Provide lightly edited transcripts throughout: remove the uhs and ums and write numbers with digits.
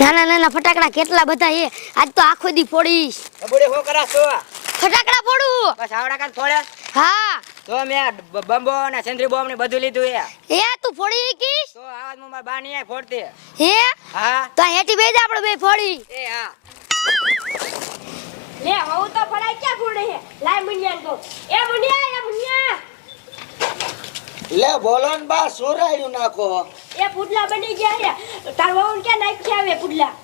નાના નાના ફટાકડા કેટલા બધા છે, આજ તો આખો દી ફોડીશ. બુડે હો કરા છો? ફટાકડા ફોડું. બસ આવડા કાન ફોડે? હા. તો મેં બંબો ને સેન્દ્રી બોમ્બ ને બધું લીધું એ તું ફોડી કીશ? તો આજ હું માર બા ની આય ફોડતી. હે? હા. તો હેટી બેજ આપણે બે ફોડી. એ હા. લે હું તો ફડાઈ ક્યાં ફોડે છે? લાય મુનિયા કો. એ મુનિયા. લે બોલો ને બા સોરાયું નાખો. એ પુડલા બની ગયા છે. તાર વહુન ક્યાં નાખી આવે પુડલા?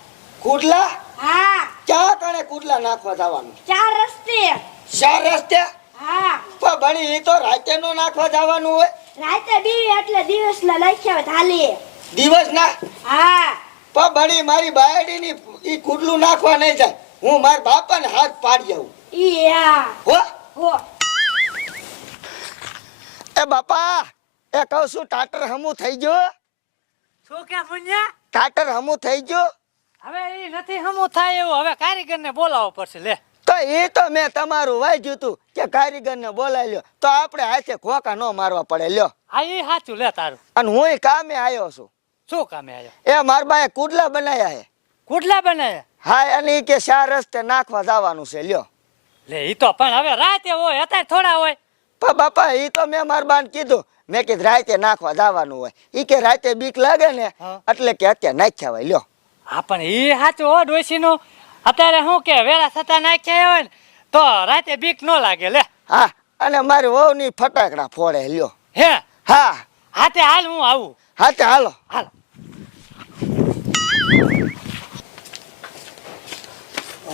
કુડલા? હા. ક્યાં કણે કુડલા નાખવા જવાનું? 4 રસ્તે. 4 રસ્તે? હા. પણ બણી ઈ તો રાતે નો નાખવા જવાનું હોય. રાતે બીવી એટલે દિવસના નાખ્યા આવે હાલે. દિવસ ના? હા. પણ બણી મારી બાયડી ની ઈ કુડલું નાખવા નહીં જાય. હું માર બાપાને હાથ પાડી આવું. ઈ હા. હો? હો. એ બાપા એ કહું છું ટાટર હમું થઈ ગયો? શું કે મુન્યા? ટાટર હમું થઈ ગયો? હવે ઈ નથી હમું થાય એવું, હવે કારીગરને બોલાવવો પડશે. લે તો એ તો મેં તમારું વાંચ્યું હતું કે કારીગરને બોલાવી લ્યો તો આપણે હાથે ખોકા ન મારવા પડે લ્યો. આ ઈ સાચું. લે તારું અને હું કામે આવ્યો છું. શું કામે આવ્યો? એ માર બાએ કુડલા બનાયા હે. કુડલા બનાવ્યા? હા અને ઈ કે 4 રસ્તે નાખવા જવાનું છે લ્યો. લે ઈ તો પણ હવે રાતે હોય, અત્યારે થોડા હોય. પણ બાપા ઈ તો મેં માર બાને કીધું મેં કીધું રાતે નાખવા જવાનું હોય. ઈ કે રાતે બીક લાગે ને એટલે કે અત્યારે નાખ્યા હોય લ્યો. હા પણ ઈ સાચું હો ડોશીનું. અત્યારે શું કે વેળા થતા નાખ્યા હોય ને તો રાતે બીક ન લાગે. લે હા અને મારી વહુની ફટાકડા ફોડે લ્યો. હે? હા હાથે હાલ, હું આવું. હા તે હાલો. હાલ.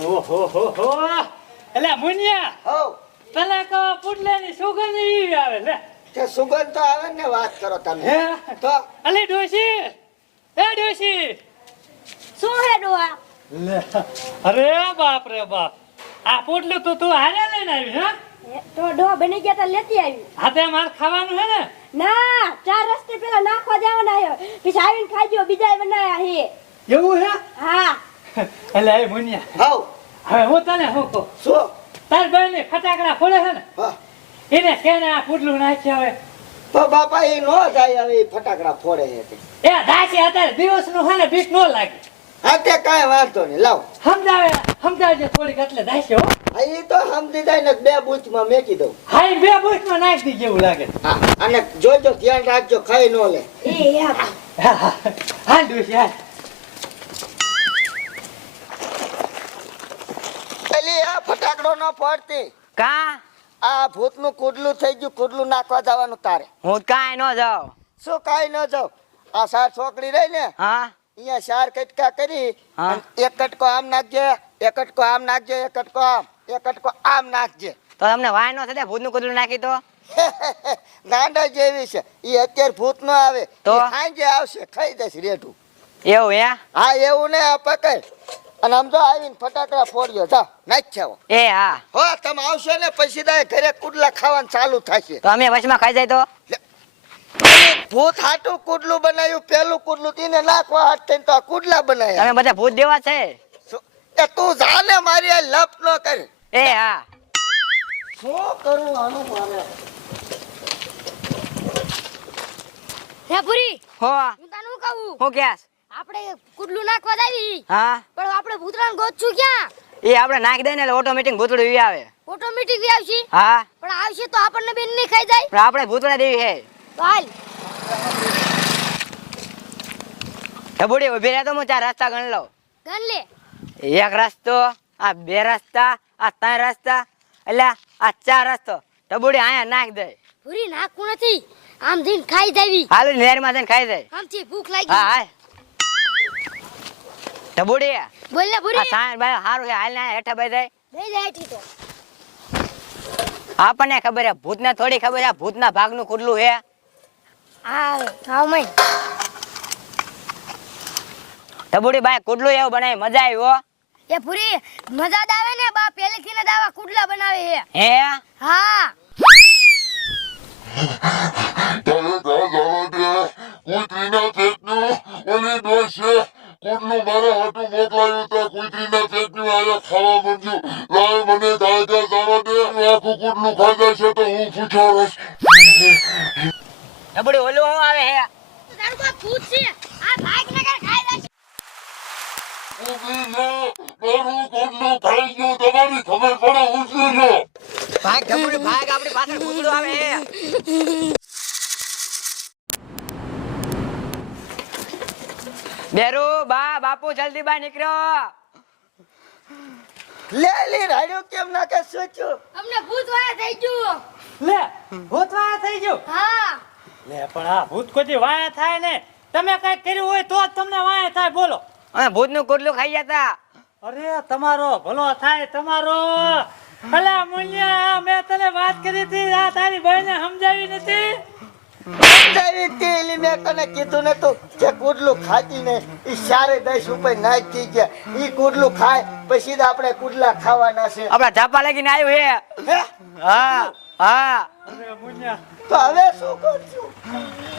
ઓહો એટલે મુનિયા હો તને કહો પુડલાની સુગંધ ઈ આવે. લે તે સુગંધ તો આવે ને વાત કરો તમે. હે? તો અલે ડોશી, એ ડોશી. શું હે ડોહા? લે અરે બાપ રે બાપ, આ પુડલું તો તું હારે લઈને આવી? હા તો ડોહા બની ગયા તો લેતી આવી. હા તે મારે ખાવાનું હે ને? ના 4 રસ્તે પેલા નાખવા જવાના હે, પછી આવીને ખાજો. બીજા બનાયા હે. એવું હે? હા. એટલે એ મુનિયા હો હવે હું તને શું કહું, શું? તાર બેન ફટાકડા ફોડે છે ને હા એને કેને આ પુડલું નાખ્યા હોય. તો બાપા એ નો જાય હવે ઈ ફટાકડા ફોડે છે તે. એ દાસી અત્યારે દિવસનું છે ને બીક ન લાગે. હા તે કાંઈ વાંધો નહીં લાવ. સમજાવજે થોડીક એટલે દાસી હો. હા ઈ તો સમજી જાય ને 2 બૂચમાં મેકી દઉં. હા ઈ 2 બુશમાં નાખી દી જેવું લાગે. હા અને જોજો ધ્યાન રાખજો ખાઈ ન લે. એ હા. હાલ ડોશી હાલ. પેલી આ ફટાકડો ન ફોડતી. કા? આ ભૂતનું કુડલું થઈ ગયું, કુડલું નાખવા જવાનું તારે. હું કાંઈ ન જાઉં. શું કાંઈ ન જાવ. આ 4 છોકરી રહી ને હા. અહીંયા 4 કટકા કરી હા. અને એક કટકો આમ નાખજે, એક કટકો આમ નાખજે, એક કટકો આમ, એક કટકો આમ નાખજે. તો તમને વાય ન થતા ભૂતનું કુદલું નાખી તો? ગાંડા જેવી છે ઈ અત્યારે ભૂત ન આવે તો? ઈ સાંજે આવશે ખાઈ જશે રેઠું. એવું હે? હા એવું ને આ પકડ અને આમ જો આવીને ફટાકડા ફોડ્યો જા નાખ્યા. એ હા. હો તમે આવશો ને પછી દાય ઘરે કુડલા ખાવાનું ચાલુ થશે. તો અમે વચમાં ખાઈ જાય તો? ભૂત હાટું કુડલું બનાવ્યું, પેલું કુડલું તેને નાખવા હાથ થઈને તો આ કુડલા બનાવ્યા. તમે બધા ભૂત દેવા છે? એ તું જાને મારી આ લપ ન કર. એ હા. શું કરું આનું મારે? હે પૂરી, હો હું તને કહું, હું ક્યાસ? આપણે કુડલું નાખવા જાવી હા પણ આપણે ભૂતરાને ગોતશું ક્યાં? એ આપણે નાખી દઈએ ને એટલે ઓટોમેટિક ભૂતડું ઈ આવે. ઓટોમેટિક આવશે. હા પણ આવશે તો આપણને બેન નહીં ખાઈ જાય. પણ આપણે ભૂતડા દેવી હે. તો હાલ. ઢબુડી ઉભી રહે તો હું 4 રસ્તા ગણ લઉં. ગણ લે. એક રસ્તો, આ 2 રસ્તા, આ 3 રસ્તા, એટલે આ 4 રસ્તો. ઢબુડી અહીંયા નાખ દે. પૂરી નાખવું નથી, આમ જઈને ખાઈ જાવી. હાલ નહેરમાં જઈને ખાઈ જાય. આમથી ભૂખ લાગી. હા હાલ ઢબુડી. બોલ ને આ પૂરી. સાણ ભાઈ હારું છે, હાલ ને હેઠા ભાઈ જાય. બે જાય ઠી તો. આપણને ખબર હે, ભૂતને થોડી ખબર છે ભૂતના ભાગનું કુડલું હે. હા મય. ઢબુડી બાય કુડલું એવું બનાવી મજા આવી હો. એ પૂરી મજા જ આવે ને બા, પહેલેથી ને દાવા કુડલા બનાવે હે. હે હા. તારે જા જવા દે. કુતરીના પેટનું ઓલી ડોસ છે. કુડલું મારે હાટું મોકલાયું તો કુતરીના પેટનું આયા ખાવા માંડ્યું. લાય મને દાદા જવા દે. આખું કુડલું ખાધા છે તો હું પૂછો રસ. ઢબુડી ઓલું શું આવે હે? તારું કોઈ ભૂત છે, આ ભાગ નગર ખાઈ જાય. ઊભી રે મારું કુડલું ખાઈ ગયું તમારી ખબર પડે ઊભી રે ભાગ ઢબુડી ભાગ, આપણી પાછળ ભૂતડું આવે. બેરુ બા બાપુ જલ્દી બહાર નીકળો. લે લે રાડ્યો કેમ નાખે સોચ્યું અમને ભૂત વાયા થઈ ગયું. લે ભૂત વાયા થઈ ગયું. હા લે પણ આ ભૂત કોઈ વાયા થાય ને, તમે કઈ કર્યું હોય તો જ તમને વાયા થાય. બોલો. અમે ભૂતનું કુડલું ખાઈ ગયા તા. અરે તમારો ભલો થાય તમારો. અલા મુનિયા, મેં તને વાત કરી હતી, આ તારી બહેને સમજાવી નથી. સમજાવી હતી એલી મેં તને કીધું ને તું જે કુડલું ખાતી ને ઈ સારે 10 રૂપિયા નાખી ગયા. ઈ કુડલું ખાય પછી જ આપણે કુડલા ખાવાના છે. આપણા ઝાપા લાગીને આવ્યું હે. હે? હા હા. અરે મુનિયા, તો હવે શું કરશું?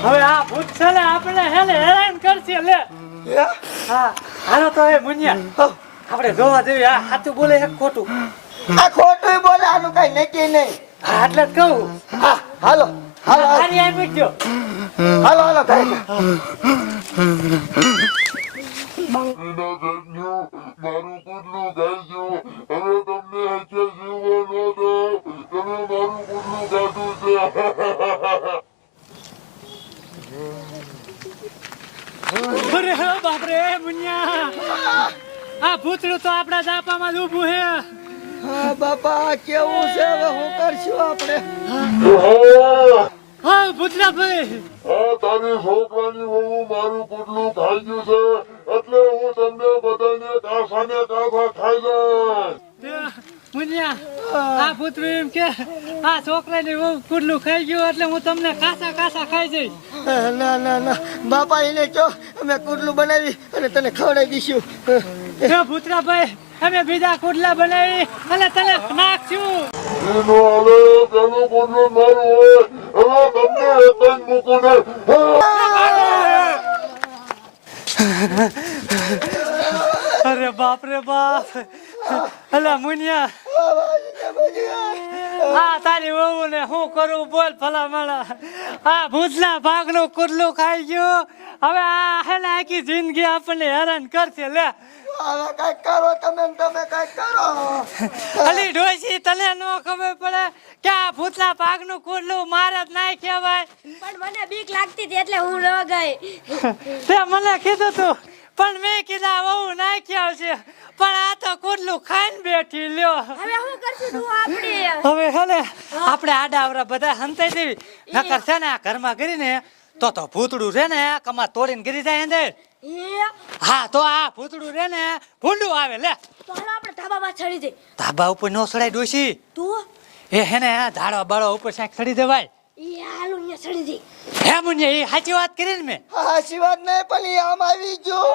હવે આ ભૂત છે ને આપણે હેને હેરાન કરશે. લે હે? હા હાલો તો એ મુનિયા આપણે જોવા દેવી આ સાચું બોલે છે કે ખોટું. આ ખોટું બોલે, આનું કઈ નક્કી નહીં. હા એટલે જ કહું. હા હાલો હાલો હાલો હારી આવી ગયો. હાલો હાલો ભાઈ એના ઘરનું મારું કુડલું ખાઈ ગયું હવે તમને હશે જીવવા ન દો તમે મારું કુડલું ખાધું છે અરે બાપરે મુનિયા, આ ભૂતડું તો આપણા જાપામાં જ ઊભું છે. હા બાપા કેવું છે હવે શું કરશું આપણે? હા ભૂતડા ભાઈ, આ તારી છોકરાની વહુ મારું કુડલું ખાઈ ગયું છે એટલે હું તમને બધાને કાસાને કાસા ખાઈ જાય મુનિયા આ ભૂતડું એમ કે આ છોકરાની બહુ કુડલું ખાઈ ગયું એટલે હું તમને કાસા કાસા ખાઈ જઈશ. ના ના ના બાપા એને કહો અમે કુડલું બનાવી અને તને ખવડાવી દઈશું. જો ભૂતડા ભાઈ, અમે બીજા કુડલા બનાવી અને તને નાખશું. એનો હવે પેલું કુડલું મારું હોય હવે તમને એક જ મૂકું ને અરે બાપ રે બાપ. અલા મુનિયા, હા તારી વહુ ને શું કરું બોલ ભલા માળા. આ ભૂતના ભાગનું કુડલું ખાઈ ગયું. હવે આ હે ને આખી જિંદગી આપણને હેરાન કરશે. લે હવે કઈક કરો તમે કઈક કરો. અલી ડોશી, તને ન ખબર પડે કે આ ભૂતના ભાગનું કુડલું મારે જ નાય કહેવાય. પણ મને બીક લાગતી હતી એટલે હું ન ગઈ. તે મને કીધું તું પણ મેં કીધા વહુ નાખ્યા આવશે, પણ આ તો કુડલું ખાઈને બેઠી. લ્યો હવે શું કરશું તું આપણે? હવે હલે આપણે આડાવરા બધા હંતાઈ દેવી. નકર છે ને આ ઘરમાં કરીને તો ભૂતડું રે ને કમા તોડીને ગરી જાય અંદર. હા તો આ ભૂતડું રે ને ભૂંડું આવે. લે તો હાલો આપણે ધાબામાં ચડી જઈ. ધાબા ઉપર નો ચડાય ડોશી. તું એ હે ને ધાડવા બાળવા ઉપર સાંક ચડી દેવાય. ઈ હાલો અહીંયા ચડી જઈ. હે મુનિયા, એ સાચી વાત કરી ને મેં. હાચી વાત નહીં પણ ઈ આમ આવી ગયો.